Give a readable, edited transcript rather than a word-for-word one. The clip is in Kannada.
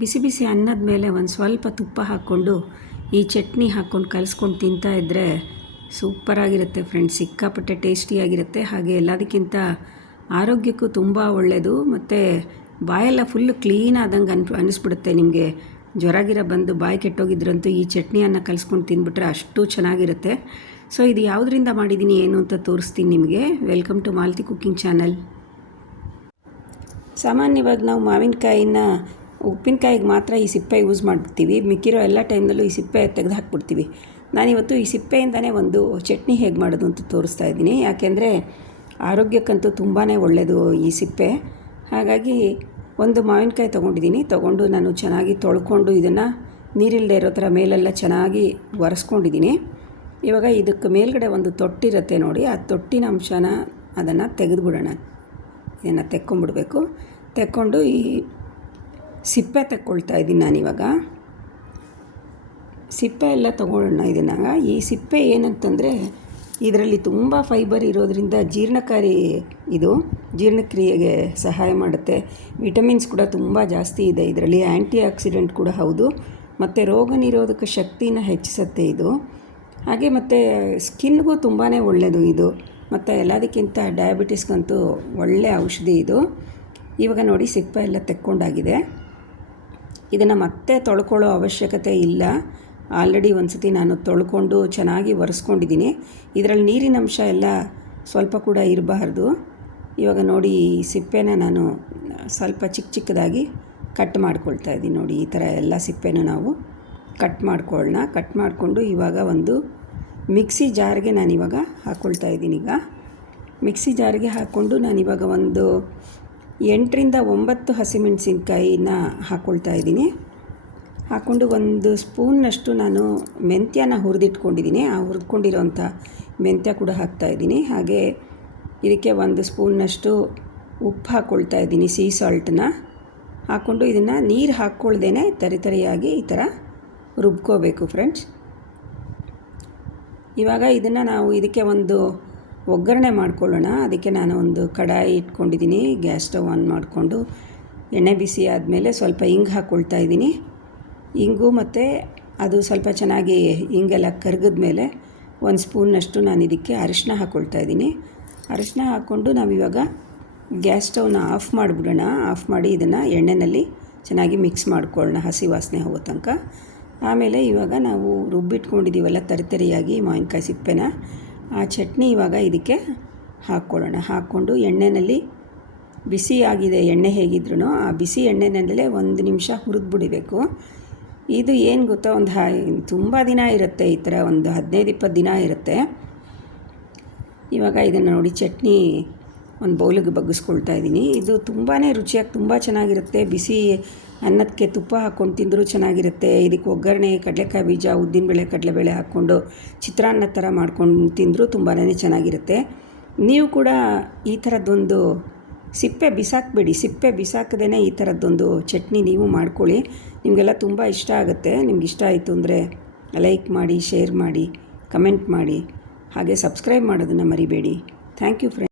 ಬಿಸಿ ಬಿಸಿ ಅನ್ನದ ಮೇಲೆ ಒಂದು ಸ್ವಲ್ಪ ತುಪ್ಪ ಹಾಕ್ಕೊಂಡು ಈ ಚಟ್ನಿ ಹಾಕ್ಕೊಂಡು ಕಲಿಸ್ಕೊಂಡು ತಿಂತಾಯಿದ್ರೆ ಸೂಪರಾಗಿರುತ್ತೆ ಫ್ರೆಂಡ್ಸ್. ಸಿಕ್ಕಾಪಟ್ಟೆ ಟೇಸ್ಟಿಯಾಗಿರುತ್ತೆ. ಹಾಗೆ ಎಲ್ಲದಕ್ಕಿಂತ ಆರೋಗ್ಯಕ್ಕೂ ತುಂಬ ಒಳ್ಳೆಯದು. ಮತ್ತು ಬಾಯೆಲ್ಲ ಫುಲ್ಲು ಕ್ಲೀನ್ ಆದಂಗೆ ಅನ್ನಿಸ್ಬಿಡುತ್ತೆ. ನಿಮಗೆ ಜ್ವರ ಗಿರ ಬಂದು ಬಾಯಿ ಕೆಟ್ಟೋಗಿದ್ರಂತೂ ಈ ಚಟ್ನಿಯನ್ನು ಕಲಿಸ್ಕೊಂಡು ತಿಂದ್ಬಿಟ್ರೆ ಅಷ್ಟು ಚೆನ್ನಾಗಿರುತ್ತೆ. ಸೊ ಇದು ಯಾವುದರಿಂದ ಮಾಡಿದ್ದೀನಿ ಏನು ಅಂತ ತೋರಿಸ್ತೀನಿ ನಿಮಗೆ. Welcome to Malathi cooking channel. ಸಾಮಾನ್ಯವಾಗಿ ನಾವು ಮಾವಿನಕಾಯಿನ ಉಪ್ಪಿನಕಾಯಿಗೆ ಮಾತ್ರ ಈ ಸಿಪ್ಪೆ ಯೂಸ್ ಮಾಡ್ಬಿಡ್ತೀವಿ. ಮಿಕ್ಕಿರೋ ಎಲ್ಲ ಟೈಮ್ನಲ್ಲೂ ಈ ಸಿಪ್ಪೆ ತೆಗೆದು ಹಾಕ್ಬಿಡ್ತೀವಿ. ನಾನಿವತ್ತು ಈ ಸಿಪ್ಪೆಯಿಂದನೇ ಒಂದು ಚಟ್ನಿ ಹೇಗೆ ಮಾಡೋದು ಅಂತ ತೋರಿಸ್ತಾ ಇದ್ದೀನಿ. ಯಾಕೆಂದರೆ ಆರೋಗ್ಯಕ್ಕಂತೂ ತುಂಬಾ ಒಳ್ಳೆಯದು ಈ ಸಿಪ್ಪೆ. ಹಾಗಾಗಿ ಒಂದು ಮಾವಿನಕಾಯಿ ತೊಗೊಂಡು ನಾನು ಚೆನ್ನಾಗಿ ತೊಳ್ಕೊಂಡು ಇದನ್ನು ನೀರಿಲ್ಲದೆ ಇರೋ ಥರ ಮೇಲೆಲ್ಲ ಚೆನ್ನಾಗಿ ಒರೆಸ್ಕೊಂಡಿದ್ದೀನಿ. ಇವಾಗ ಇದಕ್ಕೆ ಮೇಲ್ಗಡೆ ಒಂದು ತೊಟ್ಟಿರುತ್ತೆ ನೋಡಿ, ಆ ತೊಟ್ಟಿನ ಅಂಶನ ಅದನ್ನು ತೆಗೆದುಬಿಡೋಣ. ಇದನ್ನು ತೆಕ್ಕೊಂಬಿಡ್ಬೇಕು. ತೆಕ್ಕೊಂಡು ಈ ಸಿಪ್ಪೆ ತೆಕ್ಕೊಳ್ತಾ ಇದ್ದೀನಿ ನಾನಿವಾಗ. ಸಿಪ್ಪೆ ಎಲ್ಲ ತೊಗೊಳ್ಳೋಣ ಇದನ್ನು. ಈ ಸಿಪ್ಪೆ ಏನಂತಂದರೆ ಇದರಲ್ಲಿ ತುಂಬ ಫೈಬರ್ ಇರೋದರಿಂದ ಜೀರ್ಣಕ್ರಿಯೆಗೆ ಸಹಾಯ ಮಾಡುತ್ತೆ. ವಿಟಮಿನ್ಸ್ ಕೂಡ ತುಂಬ ಜಾಸ್ತಿ ಇದೆ ಇದರಲ್ಲಿ. ಆ್ಯಂಟಿ ಆಕ್ಸಿಡೆಂಟ್ ಕೂಡ ಹೌದು. ಮತ್ತು ರೋಗ ನಿರೋಧಕ ಶಕ್ತಿನ ಹೆಚ್ಚಿಸುತ್ತೆ ಇದು. ಹಾಗೆ ಮತ್ತು ಸ್ಕಿನ್ಗೂ ತುಂಬಾ ಒಳ್ಳೆಯದು ಇದು. ಮತ್ತು ಎಲ್ಲದಕ್ಕಿಂತ ಡಯಾಬಿಟಿಸ್ಗಂತೂ ಒಳ್ಳೆಯ ಔಷಧಿ ಇದು. ಇವಾಗ ನೋಡಿ ಸಿಪ್ಪೆ ಎಲ್ಲ ತೆಕ್ಕೊಂಡಾಗಿದೆ. ಇದನ್ನು ಮತ್ತೆ ತೊಳ್ಕೊಳ್ಳೋ ಅವಶ್ಯಕತೆ ಇಲ್ಲ. ಆಲ್ರೆಡಿ ಒಂದು ಸತಿ ನಾನು ತೊಳ್ಕೊಂಡು ಚೆನ್ನಾಗಿ ಒರೆಸ್ಕೊಂಡಿದ್ದೀನಿ. ಇದರಲ್ಲಿ ನೀರಿನ ಅಂಶ ಎಲ್ಲ ಸ್ವಲ್ಪ ಕೂಡ ಇರಬಾರ್ದು. ಇವಾಗ ನೋಡಿ ಈ ಸಿಪ್ಪೆನ ನಾನು ಸ್ವಲ್ಪ ಚಿಕ್ಕದಾಗಿ ಕಟ್ ಮಾಡ್ಕೊಳ್ತಾ ಇದ್ದೀನಿ ನೋಡಿ. ಈ ಥರ ಎಲ್ಲ ಸಿಪ್ಪೆನ ನಾವು ಕಟ್ ಮಾಡ್ಕೊಳ್ಳೋಣ. ಕಟ್ ಮಾಡಿಕೊಂಡು ಇವಾಗ ಒಂದು ಮಿಕ್ಸಿ ಜಾರ್ಗೆ ನಾನಿವಾಗ ಹಾಕ್ಕೊಳ್ತಾ ಇದ್ದೀನಿ. ಈಗ ಮಿಕ್ಸಿ ಜಾರ್ಗೆ ಹಾಕ್ಕೊಂಡು ನಾನಿವಾಗ ಒಂದು 8ರಿಂದ 9 ಹಸಿಮೆಣಸಿನ್ಕಾಯಿನ ಹಾಕ್ಕೊಳ್ತಾ ಇದ್ದೀನಿ. ಹಾಕ್ಕೊಂಡು ಒಂದು ಸ್ಪೂನ್ನಷ್ಟು ನಾನು ಮೆಂತ್ಯನ ಹುರಿದಿಟ್ಕೊಂಡಿದ್ದೀನಿ. ಆ ಹುರಿದ್ಕೊಂಡಿರೋಂಥ ಮೆಂತ್ಯ ಕೂಡ ಹಾಕ್ತಾಯಿದ್ದೀನಿ. ಹಾಗೆ ಇದಕ್ಕೆ ಒಂದು ಸ್ಪೂನ್ನಷ್ಟು ಉಪ್ಪು ಹಾಕ್ಕೊಳ್ತಾ ಇದ್ದೀನಿ, ಸೀ ಸಾಲ್ಟನ್ನ ಹಾಕ್ಕೊಂಡು ಇದನ್ನು ನೀರು ಹಾಕ್ಕೊಳ್ದೇ ತರಿಯಾಗಿ ಈ ಥರ ರುಬ್ಕೋಬೇಕು ಫ್ರೆಂಡ್ಸ್. ಇವಾಗ ಇದನ್ನು ನಾವು ಇದಕ್ಕೆ ಒಂದು ಒಗ್ಗರಣೆ ಮಾಡ್ಕೊಳ್ಳೋಣ. ಅದಕ್ಕೆ ನಾನು ಒಂದು ಕಡಾಯಿ ಇಟ್ಕೊಂಡಿದ್ದೀನಿ. ಗ್ಯಾಸ್ ಸ್ಟವ್ ಆನ್ ಮಾಡಿಕೊಂಡು ಎಣ್ಣೆ ಬಿಸಿ ಆದಮೇಲೆ ಸ್ವಲ್ಪ ಹಿಂಗೆ ಹಾಕ್ಕೊಳ್ತಾ ಇದ್ದೀನಿ. ಇಂಗು ಮತ್ತು ಅದು ಸ್ವಲ್ಪ ಚೆನ್ನಾಗಿ ಹಿಂಗೆಲ್ಲ ಕರಗಿದ ಮೇಲೆ ಒಂದು ಸ್ಪೂನ್ನಷ್ಟು ನಾನು ಇದಕ್ಕೆ ಅರಿಶಿನ ಹಾಕ್ಕೊಳ್ತಾ ಇದ್ದೀನಿ. ಅರಿಶಿನ ಹಾಕ್ಕೊಂಡು ನಾವಿವಾಗ ಗ್ಯಾಸ್ ಸ್ಟವ್ನ ಆಫ್ ಮಾಡಿಬಿಡೋಣ. ಆಫ್ ಮಾಡಿ ಇದನ್ನು ಎಣ್ಣೆಯಲ್ಲಿ ಚೆನ್ನಾಗಿ ಮಿಕ್ಸ್ ಮಾಡ್ಕೊಳ್ಳೋಣ ಹಸಿ ವಾಸನೆ ಹೋಗೋ ತನಕ. ಆಮೇಲೆ ಇವಾಗ ನಾವು ರುಬ್ಬಿಟ್ಕೊಂಡಿದ್ದೀವಲ್ಲ ತರಿಯಾಗಿ ಮಾವಿನಕಾಯಿ ಸಿಪ್ಪೆನ, ಆ ಚಟ್ನಿ ಇವಾಗ ಇದಕ್ಕೆ ಹಾಕ್ಕೊಳ್ಳೋಣ. ಹಾಕ್ಕೊಂಡು ಎಣ್ಣೆಯಲ್ಲಿ ಬಿಸಿ ಆಗಿದೆ ಎಣ್ಣೆ ಹೇಗಿದ್ರೂ ಆ ಬಿಸಿ ಎಣ್ಣೆನಲ್ಲೇ 1 ನಿಮಿಷ ಹುರಿದ್ಬಿಡಬೇಕು. ಇದು ಏನು ಗೊತ್ತಾ, ತುಂಬ ದಿನ ಇರುತ್ತೆ ಈ ಥರ, ಒಂದು 15-20 ದಿನ ಇರುತ್ತೆ. ಇವಾಗ ಇದನ್ನು ನೋಡಿ ಚಟ್ನಿ ಒಂದು ಬೌಲಿಗೆ ಬಗ್ಗಿಸ್ಕೊಳ್ತಾ ಇದ್ದೀನಿ. ಇದು ತುಂಬಾ ರುಚಿಯಾಗಿ ತುಂಬ ಚೆನ್ನಾಗಿರುತ್ತೆ. ಬಿಸಿ ಅನ್ನಕ್ಕೆ ತುಪ್ಪ ಹಾಕ್ಕೊಂಡು ತಿಂದರೂ ಚೆನ್ನಾಗಿರುತ್ತೆ. ಇದಕ್ಕೆ ಒಗ್ಗರಣೆ ಕಡಲೆಕಾಯಿ ಬೀಜ, ಉದ್ದಿನಬೇಳೆ, ಕಡಲೆಬೇಳೆ ಹಾಕ್ಕೊಂಡು ಚಿತ್ರಾನ್ನ ಥರ ಮಾಡ್ಕೊಂಡು ತಿಂದರೂ ತುಂಬಾ ಚೆನ್ನಾಗಿರುತ್ತೆ. ನೀವು ಕೂಡ ಈ ಥರದ್ದೊಂದು ಸಿಪ್ಪೆ ಬಿಸಾಕಬೇಡಿ. ಸಿಪ್ಪೆ ಬಿಸಾಕದೇ ಈ ಥರದ್ದೊಂದು ಚಟ್ನಿ ನೀವು ಮಾಡ್ಕೊಳ್ಳಿ. ನಿಮಗೆಲ್ಲ ತುಂಬ ಇಷ್ಟ ಆಗುತ್ತೆ. ನಿಮ್ಗೆ ಇಷ್ಟ ಆಯಿತು ಅಂದರೆ ಲೈಕ್ ಮಾಡಿ, ಶೇರ್ ಮಾಡಿ, ಕಮೆಂಟ್ ಮಾಡಿ, ಹಾಗೆ ಸಬ್ಸ್ಕ್ರೈಬ್ ಮಾಡೋದನ್ನು ಮರಿಬೇಡಿ. Thank you friends.